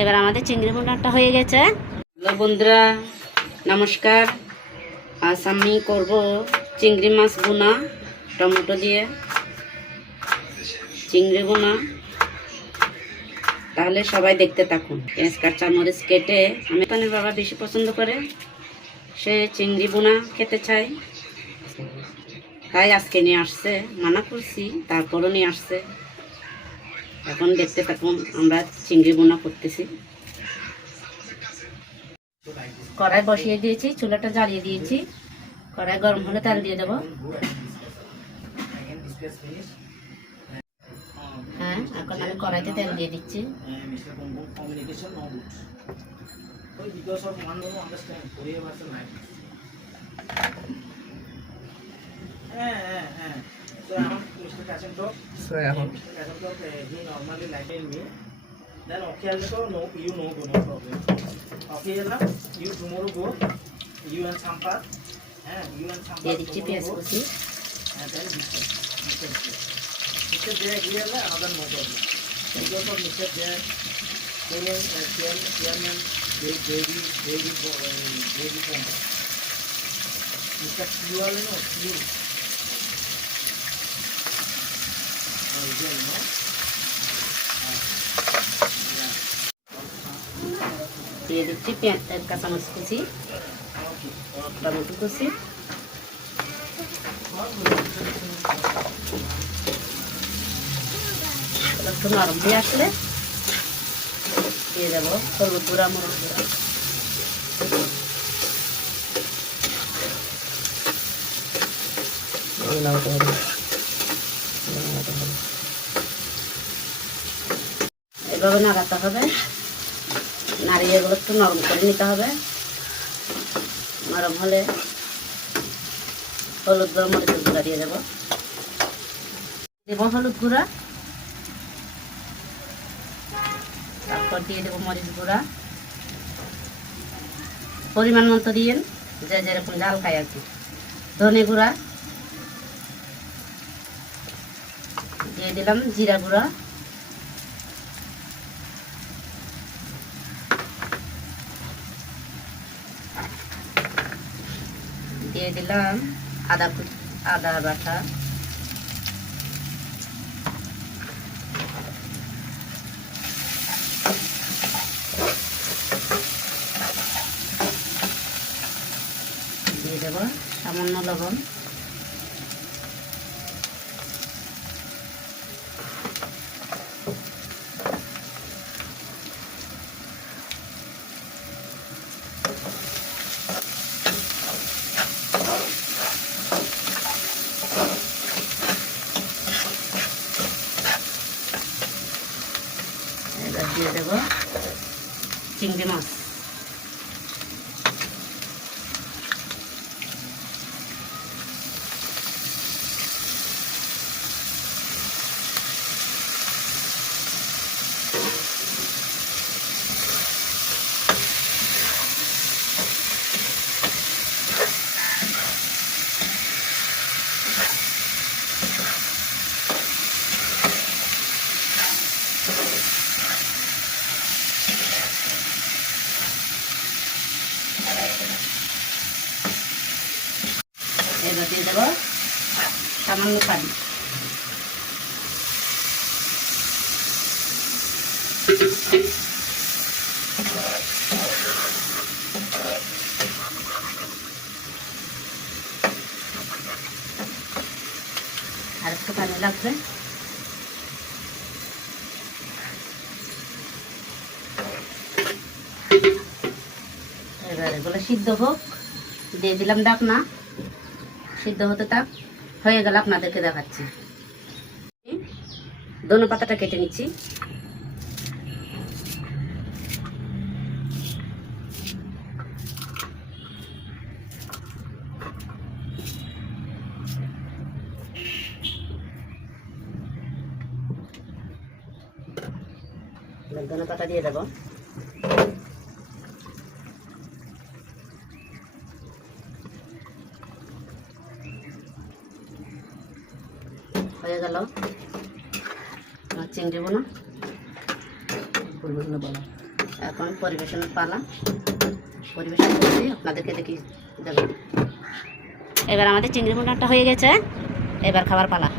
এবার আমাদের চিংড়ি বোনাটা হয়ে গেছে। হ্যালো বন্ধুরা, নমস্কার। আজ আমি করব চিংড়ি মাছ বোনা টমেটো দিয়ে চিংড়ি বোনা। তাহলে সবাই দেখতে থাকুন। পেঁয়াজ কাঁচামরিচ কেটে, আমি পানির বাবা বেশি পছন্দ করে, সে চিংড়ি বোনা খেতে চাই, তাই আজকে নিয়ে আসছে। মানা করছি, তারপরও নিয়ে আসছে। এখন দেখতে থাকুন আমরা চিংড়ি বোনা করতেছি। কড়াই বসিয়ে দিয়েছি, চুলাটা জ্বালিয়ে দিয়েছি। কড়াই গরম হলে তেল দিয়ে দেবো। হ্যাঁ, এখন আমি কড়াইতে তেল দিয়ে দিচ্ছি। Then okay, no, you know, no problem. Okay, you tomorrow go. You and Sampath, you and Sampath. দিয়ে দিচ্ছি পেঁয়াজ কুচি। And then Mr. There, here, another no problem. Because of Mr. There, chairman, baby, Mr. Q, you know, দিয়ে দিচ্ছি পেঁয়াজ কাঁচামরিচ কুচি, tomato কুচি, একটু নরম দিয়ে আসলে দিয়ে দেবো হলুদ গুঁড়া, মরিচ গুঁড়া। এভাবে নাড়াতে হবে, নাড়িয়ে এগুলো একটু নরম করে নিতে হবে। নরম হলে হলুদ গুঁড়া, মরিচের গুঁড়া দিয়ে দেবো। হলুদ গুঁড়া, তারপর দিয়ে দেবো মরিচ গুঁড়া। পরিমাণ মতো দিয়েন, যে যেরকম ঝাল খায় আর কি। ধনে গুঁড়া দিয়ে দিলাম, জিরা গুঁড়া, দিয়ে দিলাম আদা বাটা, দিয়ে দেবো সামান্য লবণ। এবার দিয়ে দেবো চিংড়ি মাছ। এবার দিয়ে দেবো সামান্য পানি। আর একটু পানি লাগবে। এবার এগুলো সিদ্ধ হোক, দিয়ে দিলাম ঢাকনা। সিদ্ধ হতে থাক, হয়ে গেল আপনাদেরকে দেখাচ্ছি। ধনে পাতাটা কেটে নিচ্ছি। ধনে পাতা দিয়ে দেবো। হয়ে গেল চিংড়ি বোনা। বলো এখন পরিবেশনের পালা। পরিবেশন করছি, আপনাদেরকে দেখি দেব। এবার আমাদের চিংড়ি ভুনাটা হয়ে গেছে, এবার খাবার পালা।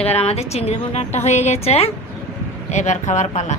এবার আমাদের চিংড়ি ভুনাটা হয়ে গেছে, এবার খাবার পালা।